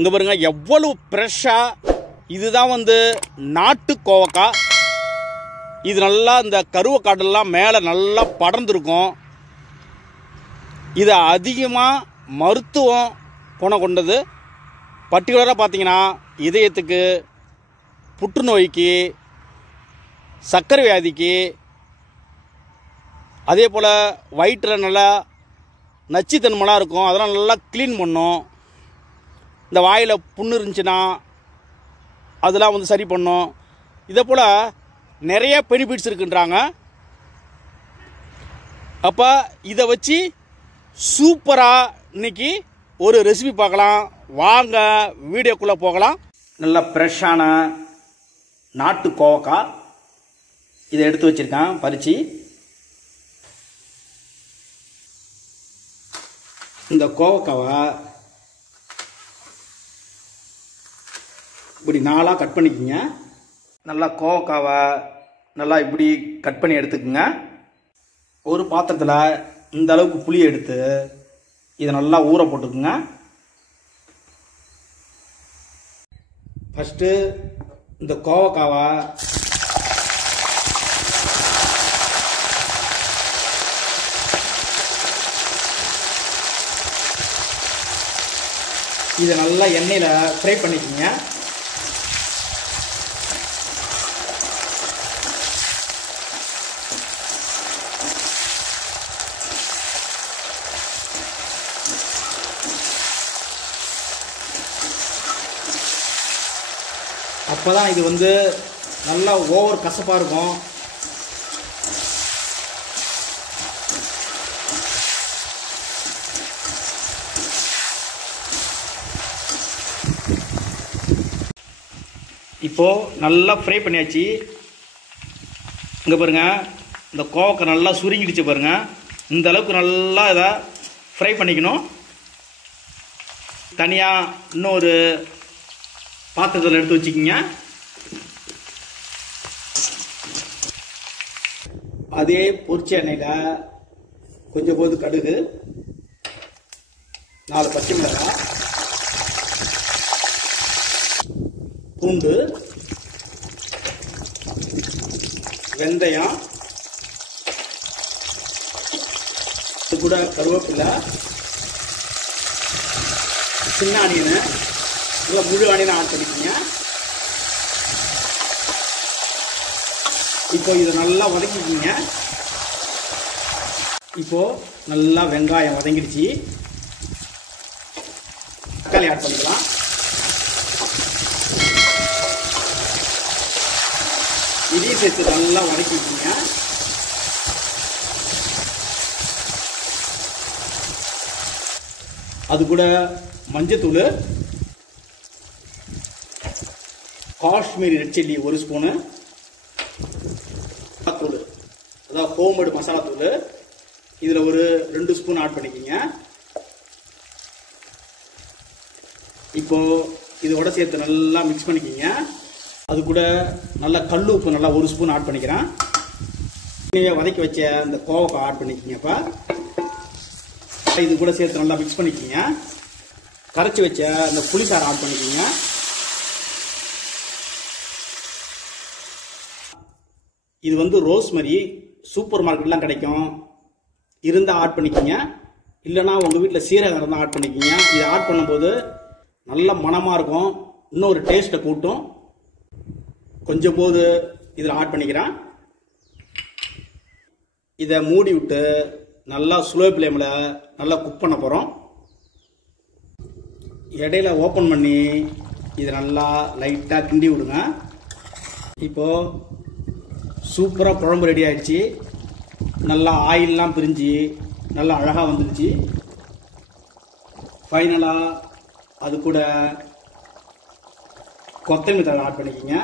இங்கே பாருங்க எவ்வளவு ஃப்ரெஷ்ஷாக. இதுதான் வந்து நாட்டு கோவக்காய். இது நல்லா இந்த கருவக்காடெல்லாம் மேலே நல்லா படர்ந்துருக்கும். இது அதிகமாக மருத்துவம் குணம் கொண்டது. பர்டிகுலராக பார்த்தீங்கன்னா இதயத்துக்கு, புற்றுநோய்க்கு, சர்க்கரை வியாதிக்கு, அதே போல் வயிற்றில் நல்லா நச்சுத்தன்மைலாம் இருக்கும், அதெல்லாம் நல்லா க்ளீன் பண்ணும். இந்த வாயில் புண்ணு இருந்துச்சுன்னா அதெல்லாம் வந்து சரி பண்ணும். இதே போல் நிறைய பெனிஃபிட்ஸ் இருக்குன்றாங்க. அப்போ இதை வச்சு சூப்பராக இன்னைக்கு ஒரு ரெசிபி பார்க்கலாம். வாங்க வீடியோக்குள்ளே போகலாம். நல்ல ஃப்ரெஷ்ஷான நாட்டு கோவக்காய் இதை எடுத்து வச்சுருக்கேன் பறித்து. இந்த கோவக்காவை இப்படி நாளாக கட் பண்ணிக்கோங்க. நல்லா கோவக்காவை நல்லா இப்படி கட் பண்ணி எடுத்துக்கோங்க. ஒரு பாத்திரத்தில் இந்த அளவுக்கு புளியை எடுத்து இதை நல்லா ஊற போட்டுக்குங்க. ஃபஸ்ட்டு இந்த கோவக்காவை இதை நல்லா எண்ணெயில் ஃப்ரை பண்ணிக்கோங்க. அப்போ தான் இது வந்து நல்லா ஓவர் கசப்பாக இருக்கும். இப்போது நல்லா ஃப்ரை பண்ணியாச்சு. இங்கே பாருங்கள், இந்த கோவக்காய் நல்லா சுருங்கிடுச்சு பாருங்கள். இந்த அளவுக்கு நல்லா இதை ஃப்ரை பண்ணிக்கணும். தனியாக இன்னொரு பாத்திரத்தில் எடுத்து வச்சுக்கிங்க. அதே பொரிச்ச எண்ணெயில் கொஞ்சம் போது கடுகு, 4 பச்சை மிளகாய், பூண்டு, வெந்தயம், இது கூட கருவேப்பிலை, சின்ன ஆனியனு, நல்லா முழு ஆனியனை ஆட் பண்ணிக்கோங்க. இப்போ இதை நல்லா வதக்கிக்கிங்க. இப்போ நல்லா வெங்காயம் வதங்கிடுச்சு. தக்காளி ஆட் பண்ணிக்கலாம். இதையும் சேர்த்து நல்லா வதக்கிக்கிங்க. அது கூட மஞ்சத்தூள், காஷ்மீரி ரெட் சில்லி 1 ஸ்பூனு, தூள் அதாவது ஹோம்மேடு மசாலா தூள் இதில் ஒரு 2 ஸ்பூன் ஆட் பண்ணிக்கிங்க. இப்போ இதோட சேர்த்து நல்லா மிக்ஸ் பண்ணிக்கிங்க. அது கூட நல்லா கல் உப்பு நல்லா 1 ஸ்பூன் ஆட் பண்ணிக்கிறேன். நீங்கள் வதக்கி வச்ச இந்த கோவக்காய் ஆட் பண்ணிக்கிங்கப்பா. இது கூட சேர்த்து நல்லா மிக்ஸ் பண்ணிக்கிங்க. கரைச்சி வச்ச இந்த புளிசாரை ஆட் பண்ணிக்கிங்க. இது வந்து ரோஸ்மரி சூப்பர் மார்க்கெட்லாம் கிடைக்கும். இருந்தால் ஆட் பண்ணிக்கிங்க. இல்லைனா உங்கள் வீட்டில் சீரகம் இருந்தால் ஆட் பண்ணிக்கிங்க. இதை ஆட் பண்ணும்போது நல்ல மணமாக இருக்கும், இன்னொரு டேஸ்ட்டை கூட்டும். கொஞ்சம் போது இதில் ஆட் பண்ணிக்கிறேன். இதை மூடி விட்டு நல்லா ஸ்லோ ஃப்ளேமில் நல்லா குக் பண்ண போகிறோம். இடையில ஓப்பன் பண்ணி இதை நல்லா லைட்டாக கிண்டி விடுங்க. இப்போது சூப்பராக குழம்பு ரெடி ஆகிடுச்சு. நல்லா ஆயிலெலாம் பிரிஞ்சு நல்லா அழகாக வந்துடுச்சு. ஃபைனலாக அது கூட கொத்தமல்லி தழை ஆட் பண்ணிக்கிங்க.